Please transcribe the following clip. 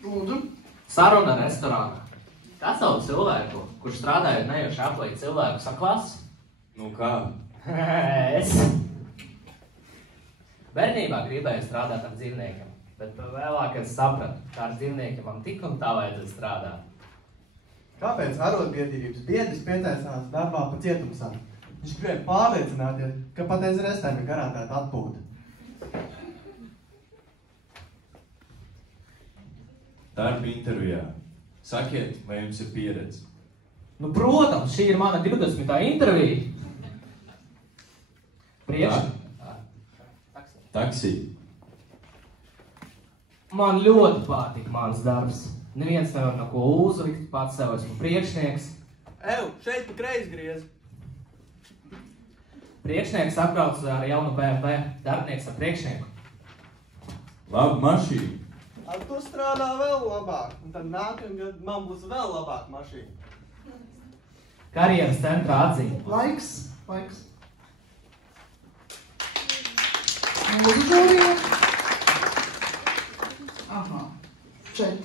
Lūdzu. Saruna restorānā. Kas savu cilvēku, kurš strādājot nejuši aplīk cilvēku saklas? Nu kā? Es. Bērnībā gribēju strādāt ar dzīvniekiem, bet vēlāk es sapratu, kā ar dzīvniekiem man tik un tā vajadzētu strādāt. Kāpēc arotbiedrības biedrs pieteicās darbā pa cietumsargu? Viņš gribēja pārliecināties, ka pat aiz restēm ir garantēta atpūta. Darba intervijā. Sakiet, vai jums ir pieredze? Nu, protams, šī ir mana 20. intervija. Taksī. Man ļoti patika mans darbs. Neviens nevar no ko uzlikt, pats sev esmu priekšnieks. Šeit pa kreisi griez. Priekšnieks apbrauc ar jaunu BMW, darbinieks ar priekšnieku. Laba mašīna. Ar to strādā vēl labāk, un tad nākamajam gadam man būs vēl labāka mašīna. Karjeras centrā atzīme. Laiks. Mūsu žūrija. Aha. 4.